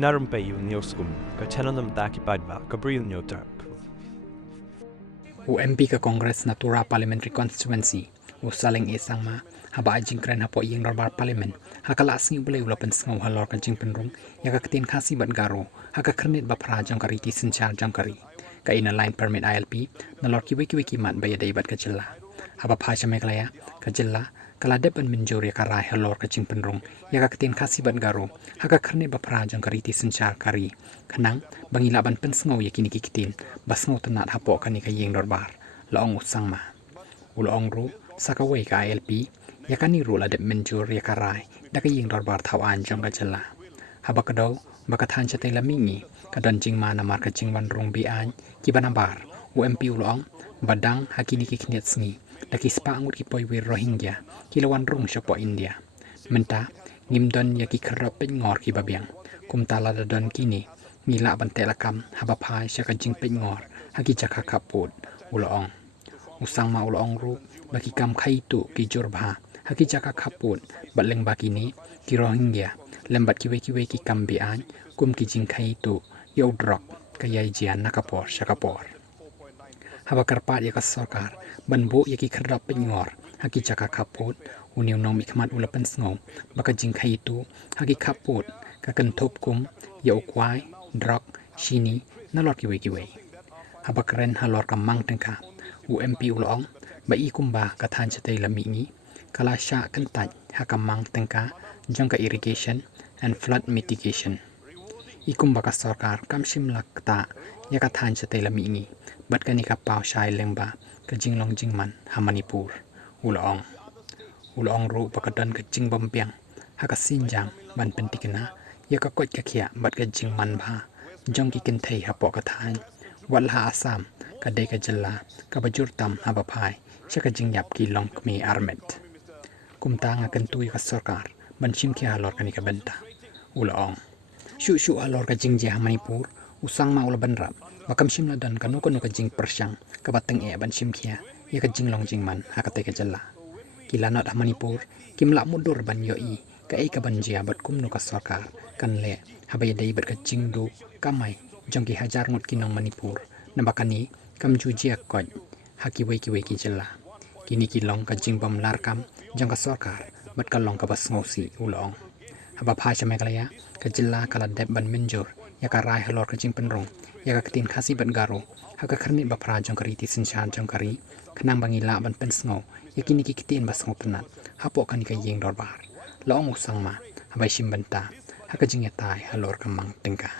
Narumpayu Nioskum, Kachananam Daki Badva, Gabriel Nyotark. UMP ke Kongres Natura Parliamentary Constituency usaling isang ma haba ajing kren hapo ying darbar parliament hakala asngi ulay ulapan sengaw halor kan jing penrung yaka ketin khasi bat garo haka krenit bapra jangkari ti senchar jangkari ka ina line permit ILP nalor kiwi mat bayadai bat kajilla haba phasha meklaya kajilla kala depan menjori karai halor ka jing penrung yaka ketin khasi bat garo haka krenit bapra jangkari ti senchar kari kanang bangilaban pensengaw yakini kikitin basngaw tanat hapo kani ka ying darbar laong usang ma ulong ru sakaway ka ILP yakani ru la dep menjur yakarai daka ying darbar thawan jong ka jalla habakadaw bakathan chatay lamingi kadan jing mana mar ka jing rung bi an kibanabar UMP ulong badang hakini kiknet sngi daki spa angut ki poy wir Rohingya kilawan rung shapo India menta ngimdon yaki kharap pe ngor ki babyang kumtala dadon kini ngila bantelakam habaphai shaka jing pe ngor haki chakha kaput ulong usang ma ulong ru baki kam khaitu ki jorbha haki chaka kaput baleng bakini ki Rohingya lembat kiwe ki kam bi an kum ki jing khaitu yodrok kayai jian nakapor shakapor habakarpat ya sarkar banbo yaki kharap pe ngor haki chaka kaput uniu nom ikmat ulapan sngo baka jing khaitu haki kaput ka kentop kum ya ukwai drok shini nalor kiwe habakren halor kamang tengka UMP ulong ba ikumba kathan chatay lamingi kala sha kantaj hakamang tengka jangka irrigation and flood mitigation ikumba ka sarkar kamshim lakta ya kathan chatay lamingi bat kani ka paw shai lengba ka jinglong jingman hamanipur ulong ru pakadan ka jing bompiang haka sinjang ban pentikena ya ka kot ka khia bat ka jingman bha jong ki kenthei hapo kathan walha asam kadai ka jalla ka bajur tam habaphai shaka jingyap ki long kmi armet kumta nga kentui ka sarkar banchim ki halor kani ka benta ulong shu halor ka jingje manipur usang ma ula banrap bakam shim la dan kanu ka jing persyang ka bateng e banchim kia ya ka jinglong jingman hakate ka jalla kilanot manipur kimla mudur ban yoi ka e ka banjia bat kumno ka sarkar kan le habay dai bat ka jingdu kamai jongki hajar ngut kinong manipur nabakani kamju jia koj haki kiwe ki jalla kini kilong ka jingbam larkam jangka sarkar bat kalong ka basngosi ulong haba phasha meklaya ka jalla kala deb ban menjur ya ka rai halor ka jing penrong ya ka ketin khasi ban garo haka kharnit bapra jongkari ti sinchan jongkari khanang bangila ban pensngo yakini ki kitin basngo penat hapo kani ka yeng dorbar laong usang ma habai shimbanta haka jing ya tai halor kamang tengka